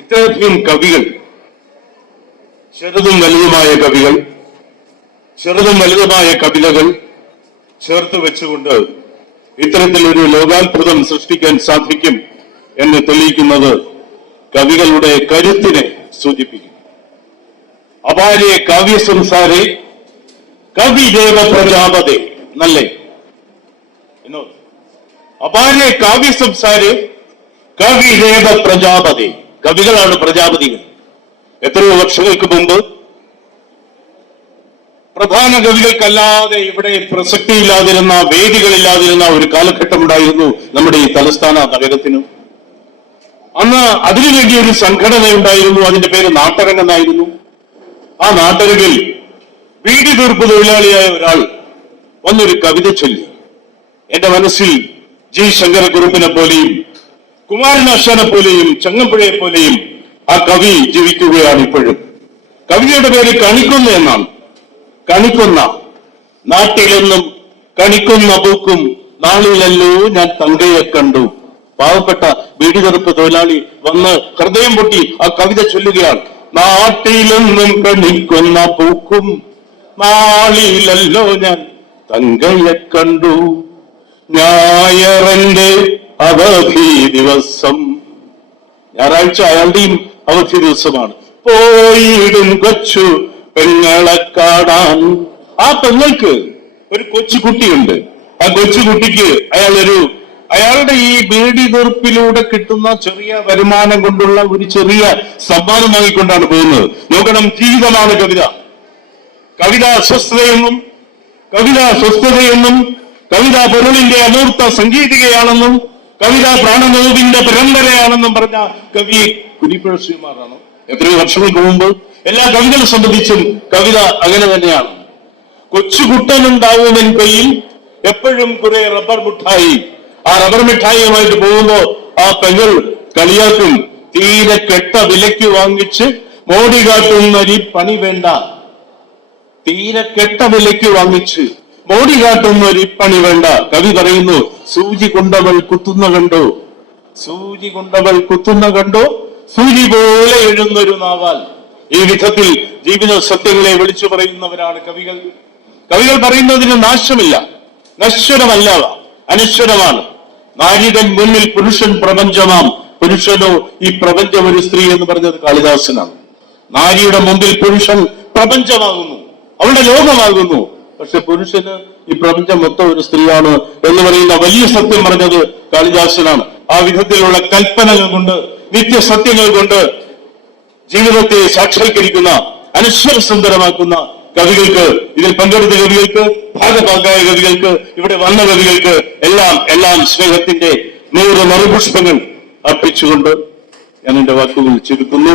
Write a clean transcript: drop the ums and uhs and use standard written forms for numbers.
ഇത്രയധികം കവികൾ, ചെറുതും വലുതുമായ കവികൾ, ചെറുതും വലുതുമായ കവിതകൾ ചേർത്ത് വെച്ചുകൊണ്ട് ഇത്തരത്തിലൊരു ലോകാത്ഭുതം സൃഷ്ടിക്കാൻ സാധിക്കും എന്ന് തെളിയിക്കുന്നത് കവികളുടെ കരുത്തിനെ സൂചിപ്പിക്കും. അപാരെ കാവ്യസംസാരെ കവിദേവ പ്രജാപതേ നല്ലേ എന്നോ അപാരെ കാവ്യസംസാരെ കവിദേവ പ്രജാപതേ. കവികളാണ് പ്രജാപതികൾ. എത്രയോ വർഷങ്ങൾക്ക് മുമ്പ് പ്രധാന കവികൾക്കല്ലാതെ ഇവിടെ പ്രസക്തിയില്ലാതിരുന്ന, വേദികളില്ലാതിരുന്ന ഒരു കാലഘട്ടം ഉണ്ടായിരുന്നു നമ്മുടെ ഈ തലസ്ഥാന നഗരത്തിന്. അന്ന് അതിനുവേണ്ടി ഒരു സംഘടന ഉണ്ടായിരുന്നു. അതിന്റെ പേര് നാട്ടരങ്ങെന്നായിരുന്നു. ആ നാട്ടരങ്ങിൽ വീടി തീർപ്പ് തൊഴിലാളിയായ ഒരാൾ വന്നൊരു കവിത ചൊല്ലി. എന്റെ മനസ്സിൽ ജി ശങ്കരക്കുറുപ്പിനെ പോലെയും കുമാരനാശാനെ പോലെയും ചങ്ങമ്പുഴയെ പോലെയും ആ കവി ജീവിക്കുകയാണ് ഇപ്പോഴും. കവിതയുടെ പേര് കണിക്കൊന്ന എന്നാണ്. കണിക്കൊന്ന. നാട്ടിലെന്നും കണിക്കൊന്ന പൂക്കും നാളിലല്ലോ ഞാൻ തങ്കയെ കണ്ടു. പാവപ്പെട്ട വീടി തീർപ്പ് തൊഴിലാളി വന്ന് ഹൃദയം പൊട്ടി ആ കവിത ചൊല്ലുകയാണ്. നാട്ടിലെന്നും കണിക്കൊന്ന പൂക്കും നാളിലല്ലോ ഞാൻ തങ്കയെ കണ്ടു. ഞായറന്റെ അവധി ദിവസം. ഞായറാഴ്ച അയാളുടെയും അവധി ദിവസമാണ്. പോയിടും കൊച്ചു പെങ്ങളെ കാണാൻ. ആ പെങ്ങൾക്ക് ഒരു കൊച്ചുകുട്ടിയുണ്ട്. ആ കൊച്ചുകുട്ടിക്ക് അയാളുടെ ഈ ബീഡി തീർപ്പിലൂടെ കിട്ടുന്ന ചെറിയ വരുമാനം കൊണ്ടുള്ള ഒരു ചെറിയ സമ്മാനം വാങ്ങിക്കൊണ്ടാണ് പോകുന്നത്. നോക്കണം, ജീവിതമാണ് കവിത. കവിത അസ്വസ്ഥതയെന്നും കവിത പൊരുളിന്റെ അമൂർത്ത സംഗീതികയാണെന്നും കവിത പ്രാണനോവിന്റെ പരമ്പരയാണെന്നും പറഞ്ഞ കവി കുരിപ്പുഴ ശ്രീമാറാണ്. എത്രയോ വർഷങ്ങൾക്ക് മുമ്പ് എല്ലാ കവികളെ സംബന്ധിച്ചും കവിത അങ്ങനെ തന്നെയാണ്. കൊച്ചുകുട്ടനുണ്ടാവുമെൻ കയ്യിൽ എപ്പോഴും കുറെ റബ്ബർ മിഠായി. ആ റബ്ബർ മിഠായിയുമായിട്ട് പോകുമ്പോ ആ പെങ്ങൾ കളിയാക്കും. തീരെ കെട്ട വിലയ്ക്ക് വാങ്ങിച്ച് മോടി കാട്ടുന്നൊരു പണി വേണ്ട. തീരെ കെട്ട വിലയ്ക്ക് വാങ്ങിച്ച് മോടി കാട്ടുന്നൊരു പണി വേണ്ട. കവി പറയുന്നു, സൂചി കൊണ്ടവൾ കുത്തുന്ന കണ്ടോ, സൂചി കൊണ്ടവൾ കുത്തുന്ന കണ്ടോ, സൂചി പോലെ എഴുന്നൊരു നാവാൽ. ഈ വിധത്തിൽ ജീവിത സത്യങ്ങളെ വിളിച്ചു പറയുന്നവരാണ് കവികൾ. കവികൾ പറയുന്നതിന് നാശമില്ല, നശ്വരമല്ല, അനശ്വരമാണ്. നാരിതൻ മുന്നിൽ പുരുഷൻ പ്രപഞ്ചമാം, പുരുഷനോ ഈ പ്രപഞ്ചം ഒരു സ്ത്രീ എന്ന് പറഞ്ഞത് കാളിദാസനാണ്. നാരിയുടെ മുമ്പിൽ പുരുഷൻ പ്രപഞ്ചമാകുന്നു, അവളുടെ ലോകമാകുന്നു. പക്ഷെ പുരുഷന് ഈ പ്രപഞ്ചം മൊത്തം ഒരു സ്ത്രീയാണ് എന്ന് പറയുന്ന വലിയ സത്യം പറഞ്ഞത് കാളിദാസനാണ്. ആ വിധത്തിലുള്ള കൽപ്പനകൾ കൊണ്ട്, നിത്യസത്യങ്ങൾ കൊണ്ട് ജീവിതത്തെ സാക്ഷാത്കരിക്കുന്ന, അനശ്വര സുന്ദരമാക്കുന്ന കവികൾക്ക്, ഇതിൽ പങ്കെടുത്ത കവികൾക്ക്, ഭാഗഭാഗായ കവികൾക്ക്, ഇവിടെ വന്ന കവികൾക്ക് എല്ലാം സ്നേഹത്തിന്റെ 100 മറുപുഷ്പങ്ങൾ അർപ്പിച്ചുകൊണ്ട് ഞാൻ എന്റെ വാക്കുകൾ ചുരുക്കുന്നു.